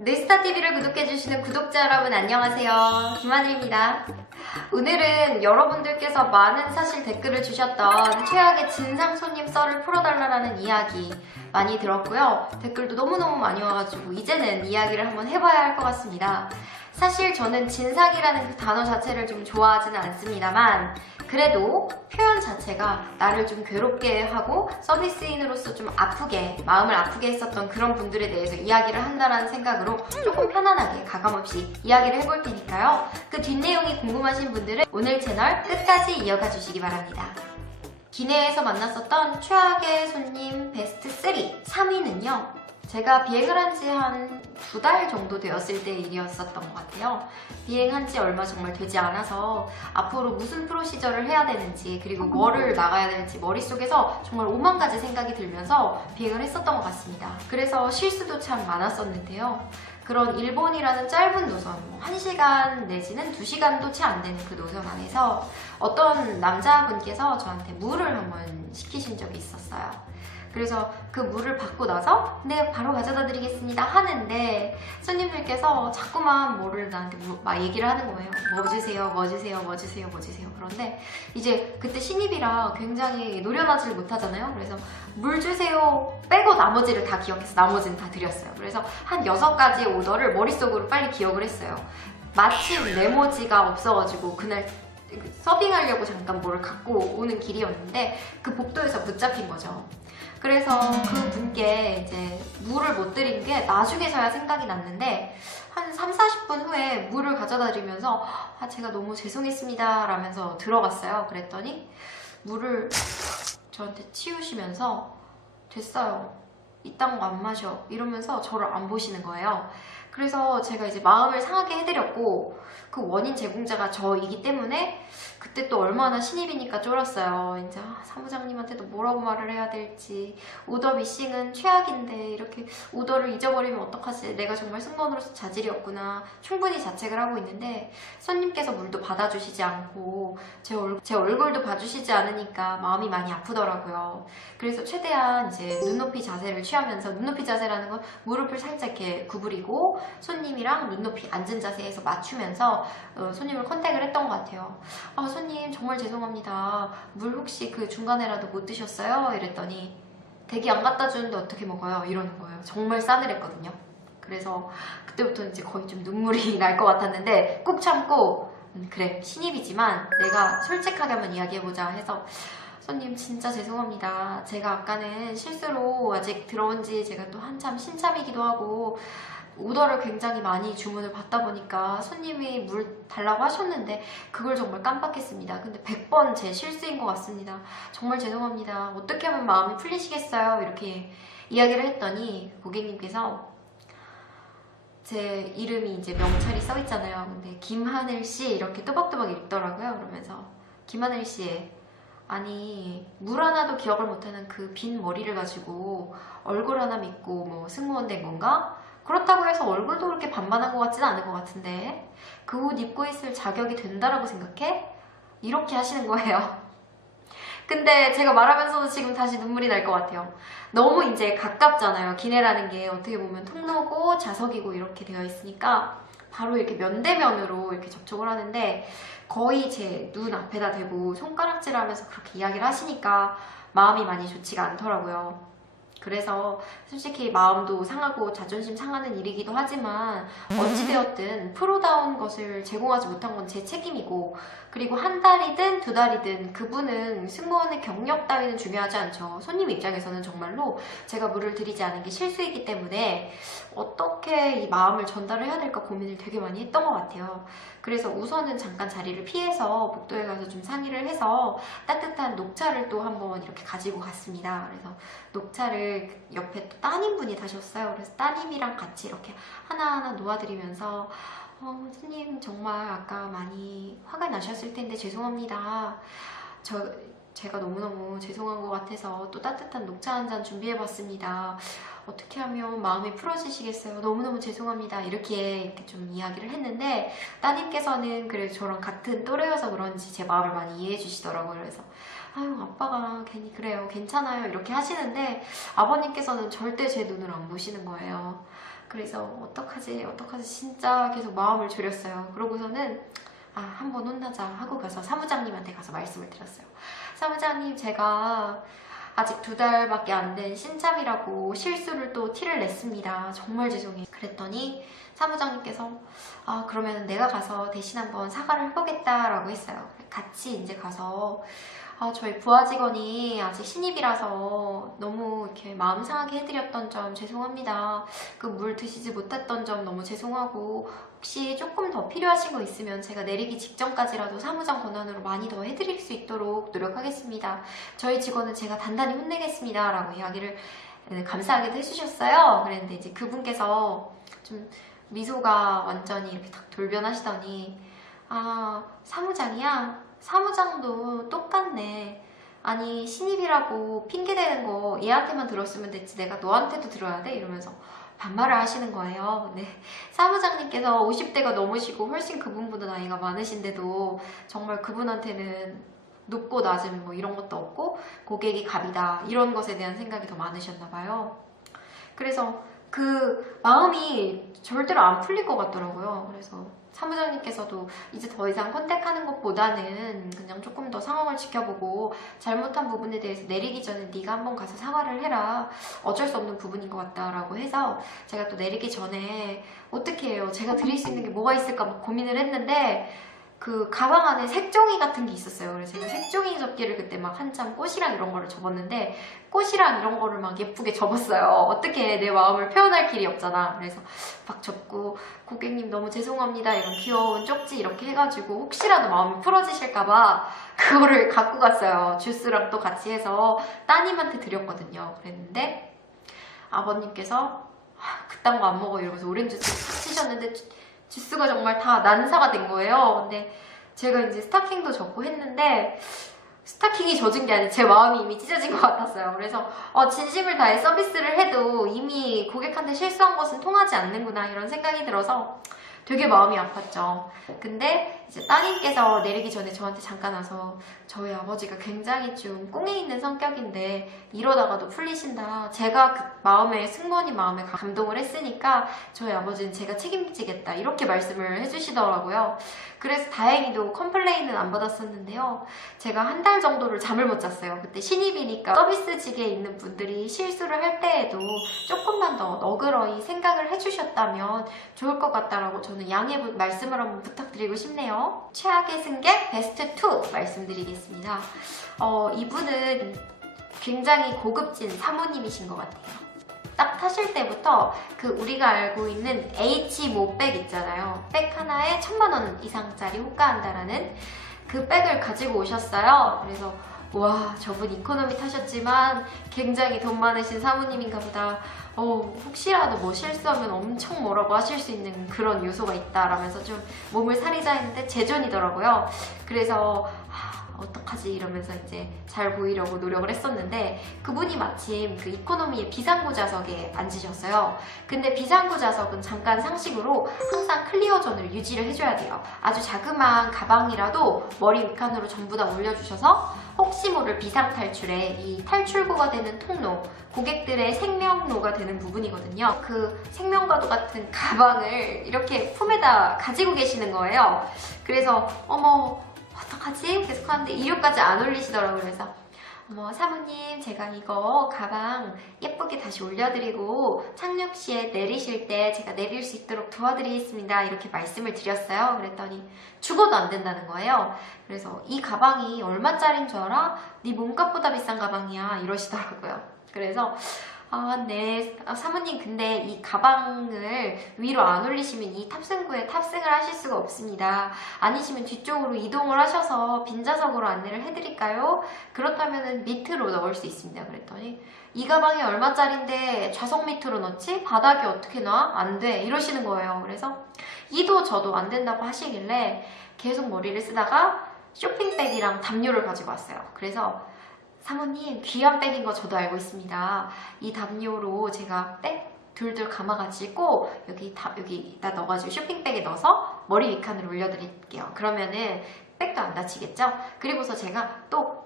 네스타TV를 구독해주시는 구독자 여러분 안녕하세요. 김하늘입니다. 오늘은 여러분들께서 많은 사실 댓글을 주셨던 최악의 진상 손님 썰을 풀어달라는 이야기 많이 들었고요. 댓글도 너무너무 많이 와가지고 이제는 이야기를 한번 해봐야 할 것 같습니다. 사실 저는 진상이라는 그 단어 자체를 좀 좋아하지는 않습니다만 그래도 표현 자체가 나를 좀 괴롭게 하고 서비스인으로서 좀 마음을 아프게 했었던 그런 분들에 대해서 이야기를 한다는 생각으로 조금 편안하게 가감없이 이야기를 해볼 테니까요. 그 뒷내용이 궁금하신 분들은 오늘 채널 끝까지 이어가 주시기 바랍니다. 기내에서 만났었던 최악의 손님 베스트 3 3위는요. 제가 비행을 한 지 한 2달 정도 되었을 때 일이었었던 것 같아요. 비행한 지 얼마 정말 되지 않아서 앞으로 무슨 프로시저를 해야 되는지 그리고 뭐를 나가야 될지 머릿속에서 정말 오만 가지 생각이 들면서 비행을 했었던 것 같습니다. 그래서 실수도 참 많았었는데요. 그런 일본이라는 짧은 노선, 1시간 내지는 2시간도 채 안 되는 그 노선 안에서 어떤 남자분께서 저한테 물을 한번 시키신 적이 있었어요. 그래서 그 물을 받고 나서 네 바로 가져다 드리겠습니다 하는데 손님들께서 자꾸만 뭐를 나한테 막 얘기를 하는 거예요. 뭐 주세요, 뭐 주세요, 뭐 주세요, 뭐 주세요. 그런데 이제 그때 신입이라 굉장히 노련하지를 못하잖아요. 그래서 물 주세요 빼고 나머지를 다 기억해서 나머지는 다 드렸어요. 그래서 한 6가지의 오더를 머릿속으로 빨리 기억을 했어요. 마침 메모지가 없어가지고 그날 서빙하려고 잠깐 뭐를 갖고 오는 길이었는데 그 복도에서 붙잡힌 거죠. 그래서 그 분께 이제 물을 못 드린 게 나중에서야 생각이 났는데 한 3, 40분 후에 물을 가져다 드리면서 제가 너무 죄송했습니다 라면서 들어갔어요. 그랬더니 물을 저한테 치우시면서 됐어요. 이딴 거 안 마셔 이러면서 저를 안 보시는 거예요. 그래서 제가 이제 마음을 상하게 해드렸고 그 원인 제공자가 저이기 때문에 그때 또 얼마나 신입이니까 쫄았어요. 이제 사무장님한테도 뭐라고 말을 해야 될지 오더 미싱은 최악인데 이렇게 오더를 잊어버리면 어떡하지? 내가 정말 승무원으로서 자질이 없구나. 충분히 자책을 하고 있는데 손님께서 물도 받아주시지 않고 제 얼굴도 봐주시지 않으니까 마음이 많이 아프더라고요. 그래서 최대한 이제 눈높이 자세를 취하면서 눈높이 자세라는 건 무릎을 살짝 이렇게 구부리고 손님이랑 눈높이 앉은 자세에서 맞추면서 손님을 컨택을 했던 것 같아요. 손님 정말 죄송합니다. 물 혹시 그 중간에라도 못 드셨어요? 이랬더니 대기 안 갖다 주는데 어떻게 먹어요? 이러는 거예요. 정말 싸늘했거든요. 그래서 그때부터 이제 거의 좀 눈물이 날 것 같았는데 꾹 참고 그래 신입이지만 내가 솔직하게 한번 이야기해보자 해서 손님 진짜 죄송합니다. 제가 아까는 실수로 아직 들어온 지 제가 또 한참 신참이기도 하고 오더를 굉장히 많이 주문을 받다 보니까 손님이 물 달라고 하셨는데 그걸 정말 깜빡했습니다. 근데 100번 제 실수인 것 같습니다. 정말 죄송합니다. 어떻게 하면 마음이 풀리시겠어요? 이렇게 이야기를 했더니 고객님께서 제 이름이 이제 명찰이 써 있잖아요. 근데 김하늘 씨 이렇게 또박또박 읽더라고요. 그러면서 김하늘 씨 아니 물 하나도 기억을 못하는 그 빈 머리를 가지고 얼굴 하나 믿고 뭐 승무원 된 건가? 그렇다고 해서 얼굴도 그렇게 반반한 것 같지는 않은 것 같은데 그 옷 입고 있을 자격이 된다라고 생각해? 이렇게 하시는 거예요. 근데 제가 말하면서도 지금 다시 눈물이 날 것 같아요. 너무 이제 가깝잖아요. 기내라는 게 어떻게 보면 통로고 좌석이고 이렇게 되어 있으니까 바로 이렇게 면대면으로 이렇게 접촉을 하는데 거의 제 눈 앞에다 대고 손가락질하면서 그렇게 이야기를 하시니까 마음이 많이 좋지가 않더라고요. 그래서 솔직히 마음도 상하고 자존심 상하는 일이기도 하지만 어찌되었든 프로다운 것을 제공하지 못한 건 제 책임이고 그리고 한 달이든 2달이든 그분은 승무원의 경력 따위는 중요하지 않죠. 손님 입장에서는 정말로 제가 물을 드리지 않은 게 실수이기 때문에 어떻게 이 마음을 전달을 해야 될까 고민을 되게 많이 했던 것 같아요. 그래서 우선은 잠깐 자리를 피해서 복도에 가서 좀 상의를 해서 따뜻한 녹차를 또 한번 이렇게 가지고 갔습니다. 그래서 녹차를 옆에 또 따님분이 다셨어요. 그래서 따님이랑 같이 이렇게 하나하나 놓아드리면서 손님 정말 아까 많이 화가 나셨을 텐데 죄송합니다. 제가 너무너무 죄송한 것 같아서 또 따뜻한 녹차 한 잔 준비해봤습니다. 어떻게 하면 마음이 풀어지시겠어요? 너무너무 죄송합니다. 이렇게 좀 이야기를 했는데 따님께서는 그래도 저랑 같은 또래여서 그런지 제 마음을 많이 이해해 주시더라고요. 그래서 아유 아빠가 괜히 그래요. 괜찮아요. 이렇게 하시는데 아버님께서는 절대 제 눈을 안 보시는 거예요. 그래서 어떡하지 진짜 계속 마음을 졸였어요. 그러고서는 한번 혼나자 하고 가서 사무장님한테 가서 말씀을 드렸어요. 사무장님, 제가 아직 2달밖에 안 된 신참이라고 실수를 또 티를 냈습니다. 정말 죄송해요. 그랬더니 사무장님께서 그러면 내가 가서 대신 한번 사과를 해보겠다라고 했어요. 같이 이제 가서 저희 부하 직원이 아직 신입이라서 너무 이렇게 마음 상하게 해드렸던 점 죄송합니다. 그 물 드시지 못했던 점 너무 죄송하고, 혹시 조금 더 필요하신 거 있으면 제가 내리기 직전까지라도 사무장 권한으로 많이 더 해드릴 수 있도록 노력하겠습니다. 저희 직원은 제가 단단히 혼내겠습니다. 라고 이야기를 감사하게도 해주셨어요. 그랬는데 이제 그분께서 좀 미소가 완전히 이렇게 딱 돌변하시더니, 사무장이야? 사무장도 똑같네. 아니, 신입이라고 핑계대는 거 얘한테만 들었으면 됐지 내가 너한테도 들어야 돼? 이러면서 반말을 하시는 거예요. 네. 사무장님께서 50대가 넘으시고 훨씬 그분보다 나이가 많으신데도 정말 그분한테는 높고 낮음 뭐 이런 것도 없고 고객이 갑이다 이런 것에 대한 생각이 더 많으셨나 봐요. 그래서 그 마음이 절대로 안 풀릴 것 같더라고요. 그래서 사무장님께서도 이제 더 이상 컨택하는 것보다는 그냥 조금 더 상황을 지켜보고 잘못한 부분에 대해서 내리기 전에 네가 한번 가서 사과를 해라. 어쩔 수 없는 부분인 것 같다라고 해서 제가 또 내리기 전에 어떻게 해요? 제가 드릴 수 있는 게 뭐가 있을까 막 고민을 했는데 그 가방 안에 색종이 같은 게 있었어요. 그래서 제가 색종이 접기를 그때 막 한참 꽃이랑 이런 거를 접었는데 꽃이랑 이런 거를 막 예쁘게 접었어요. 어떻게 내 마음을 표현할 길이 없잖아. 그래서 막 접고 고객님 너무 죄송합니다 이런 귀여운 쪽지 이렇게 해가지고 혹시라도 마음이 풀어지실까봐 그거를 갖고 갔어요. 주스랑 또 같이 해서 따님한테 드렸거든요. 그랬는데 아버님께서 그딴 거 안 먹어 이러면서 오렌지 주스 치셨는데 주스가 정말 다 난사가 된 거예요. 근데 제가 이제 스타킹도 접고 했는데 스타킹이 젖은 게 아니라 제 마음이 이미 찢어진 것 같았어요. 그래서 진심을 다해 서비스를 해도 이미 고객한테 실수한 것은 통하지 않는구나 이런 생각이 들어서 되게 마음이 아팠죠. 근데 이제 따님께서 내리기 전에 저한테 잠깐 와서 저희 아버지가 굉장히 좀 꽁에 있는 성격인데 이러다가도 풀리신다. 제가 그 마음에 승무원님 마음에 감동을 했으니까 저희 아버지는 제가 책임지겠다 이렇게 말씀을 해주시더라고요. 그래서 다행히도 컴플레인은 안 받았었는데요. 제가 한 달 정도를 잠을 못 잤어요. 그때 신입이니까 서비스직에 있는 분들이 실수를 할 때에도 조금만 더 너그러이 생각을 해주셨다면 좋을 것 같다라고 저는 양해 말씀을 한번 부탁드리고 싶네요. 최악의 승객 베스트 2 말씀드리겠습니다. 이분은 굉장히 고급진 사모님이신 것 같아요. 딱 타실 때부터 그 우리가 알고 있는 H모 백 있잖아요. 백 하나에 1000만원 이상짜리 호가한다라는 그 백을 가지고 오셨어요. 그래서 와, 저분 이코노미 타셨지만 굉장히 돈 많으신 사모님인가 보다. 혹시라도 뭐 실수하면 엄청 뭐라고 하실 수 있는 그런 요소가 있다라면서 좀 몸을 사리자 했는데 제전이더라고요. 그래서 어떡하지 이러면서 이제 잘 보이려고 노력을 했었는데 그분이 마침 그 이코노미의 비상구 좌석에 앉으셨어요. 근데 비상구 좌석은 잠깐 상식으로 항상 클리어존을 유지를 해줘야 돼요. 아주 자그마한 가방이라도 머리 위칸으로 전부 다 올려주셔서 혹시 모를 비상 탈출에 이 탈출구가 되는 통로, 고객들의 생명로가 되는 부분이거든요. 그 생명과도 같은 가방을 이렇게 품에다 가지고 계시는 거예요. 그래서 어떡하지? 계속 하는데 이륙까지 안 올리시더라고요. 그래서 사모님 제가 이거 가방 예쁘게 다시 올려드리고 착륙 시에 내리실 때 제가 내릴 수 있도록 도와드리겠습니다. 이렇게 말씀을 드렸어요. 그랬더니 죽어도 안 된다는 거예요. 그래서 이 가방이 얼마짜리인 줄 알아? 네 몸값보다 비싼 가방이야 이러시더라고요. 그래서 네 사모님 근데 이 가방을 위로 안 올리시면 이 탑승구에 탑승을 하실 수가 없습니다. 아니시면 뒤쪽으로 이동을 하셔서 빈좌석으로 안내를 해드릴까요? 그렇다면 밑으로 넣을 수 있습니다. 그랬더니 이 가방이 얼마짜린데 좌석 밑으로 넣지? 바닥에 어떻게 놔? 안 돼 이러시는 거예요. 그래서 이도 저도 안 된다고 하시길래 계속 머리를 쓰다가 쇼핑백이랑 담요를 가지고 왔어요. 그래서 사모님 귀한 백인 거 저도 알고 있습니다. 이 담요로 제가 백 둘둘 감아가지고 여기다 넣어가지고 쇼핑백에 넣어서 머리 위칸으로 올려드릴게요. 그러면은 백도 안 다치겠죠? 그리고서 제가 또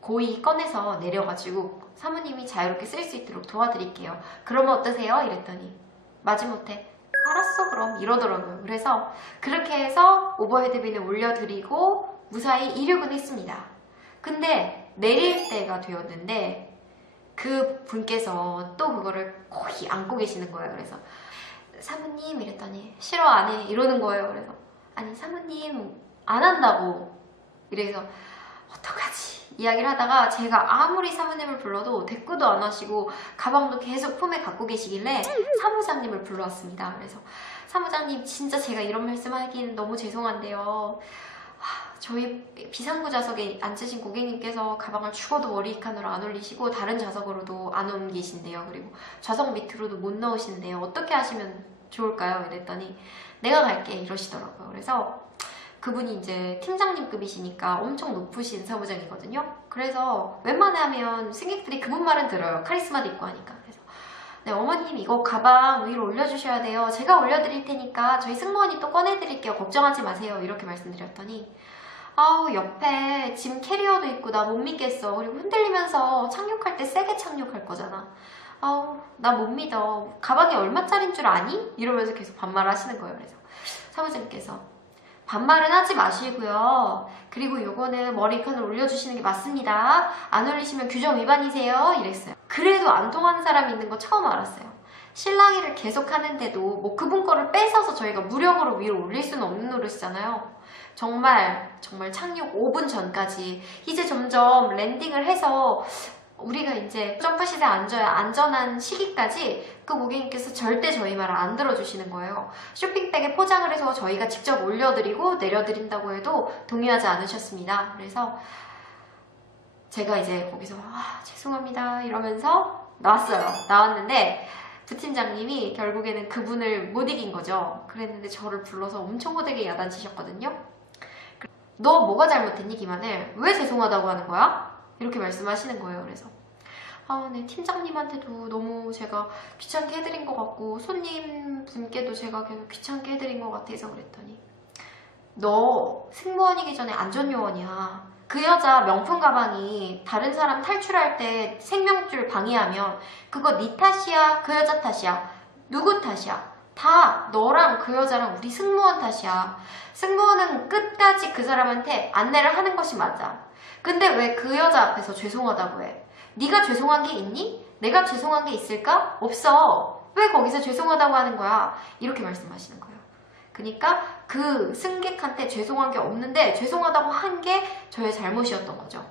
고이 꺼내서 내려가지고 사모님이 자유롭게 쓸 수 있도록 도와드릴게요. 그러면 어떠세요? 이랬더니 마지못해 알았어 그럼 이러더라고요. 그래서 그렇게 해서 오버헤드빈을 올려드리고 무사히 이륙은 했습니다. 근데 내릴 때가 되었는데 그 분께서 또 그거를 거의 안고 계시는 거예요. 그래서 사모님 이랬더니 싫어 안 해 이러는 거예요. 그래서 아니 사모님 안 한다고 이래서 어떡하지 이야기를 하다가 제가 아무리 사모님을 불러도 대꾸도 안 하시고 가방도 계속 품에 갖고 계시길래 사무장님을 불러왔습니다. 그래서 사무장님 진짜 제가 이런 말씀하기는 너무 죄송한데요. 저희 비상구 좌석에 앉으신 고객님께서 가방을 죽어도 머리칸으로 안 올리시고 다른 좌석으로도 안 옮기신대요. 그리고 좌석 밑으로도 못 넣으신대요. 어떻게 하시면 좋을까요? 이랬더니 내가 갈게 이러시더라고요. 그래서 그분이 이제 팀장님급이시니까 엄청 높으신 사무장이거든요. 그래서 웬만하면 승객들이 그분 말은 들어요. 카리스마도 있고 하니까. 그래서 네, 어머님 이거 가방 위로 올려주셔야 돼요. 제가 올려드릴 테니까 저희 승무원이 또 꺼내드릴게요. 걱정하지 마세요. 이렇게 말씀드렸더니 아우 옆에 짐 캐리어도 있고 나 못 믿겠어. 그리고 흔들리면서 착륙할 때 세게 착륙할 거잖아. 아우 나 못 믿어. 가방이 얼마짜린 줄 아니? 이러면서 계속 반말을 하시는 거예요. 그래서 사무장님께서 반말은 하지 마시고요. 그리고 요거는 머리칸을 올려주시는 게 맞습니다. 안 올리시면 규정 위반이세요. 이랬어요. 그래도 안 통하는 사람이 있는 거 처음 알았어요. 실랑이를 계속 하는데도 뭐 그분 거를 뺏어서 저희가 무력으로 위로 올릴 수는 없는 노릇이잖아요. 정말 착륙 5분 전까지 이제 점점 랜딩을 해서 우리가 이제 점프시트에 앉아야 안전한 시기까지 그 고객님께서 절대 저희 말을 안 들어주시는 거예요. 쇼핑백에 포장을 해서 저희가 직접 올려드리고 내려드린다고 해도 동의하지 않으셨습니다. 그래서 제가 이제 거기서 죄송합니다 이러면서 나왔어요. 나왔는데 부팀장님이 결국에는 그분을 못 이긴 거죠. 그랬는데 저를 불러서 엄청 호되게 야단치셨거든요. 너 뭐가 잘못했니 김하늘? 왜 죄송하다고 하는 거야? 이렇게 말씀하시는 거예요. 그래서 네, 팀장님한테도 너무 제가 귀찮게 해드린 것 같고 손님 분께도 제가 계속 귀찮게 해드린 것 같아서 그랬더니 너 승무원이기 전에 안전요원이야. 그 여자 명품 가방이 다른 사람 탈출할 때 생명줄 방해하면 그거 네 탓이야 그 여자 탓이야 누구 탓이야? 다 너랑 그 여자랑 우리 승무원 탓이야. 승무원은 끝까지 그 사람한테 안내를 하는 것이 맞아. 근데 왜 그 여자 앞에서 죄송하다고 해? 네가 죄송한 게 있니? 내가 죄송한 게 있을까? 없어. 왜 거기서 죄송하다고 하는 거야? 이렇게 말씀하시는 거예요. 그러니까 그 승객한테 죄송한 게 없는데 죄송하다고 한 게 저의 잘못이었던 거죠.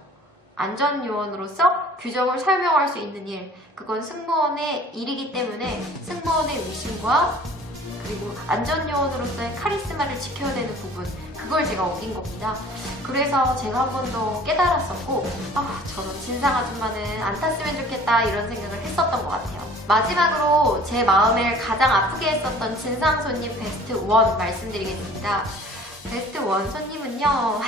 안전요원으로서 규정을 설명할 수 있는 일, 그건 승무원의 일이기 때문에 승무원의 위신과 그리고 안전요원으로서의 카리스마를 지켜야 되는 부분, 그걸 제가 어긴 겁니다. 그래서 제가 한 번 더 깨달았었고 저런 진상 아줌마는 안 탔으면 좋겠다 이런 생각을 했었던 것 같아요. 마지막으로 제 마음을 가장 아프게 했었던 진상 손님 베스트 1 말씀드리겠습니다. 베스트 1 손님은요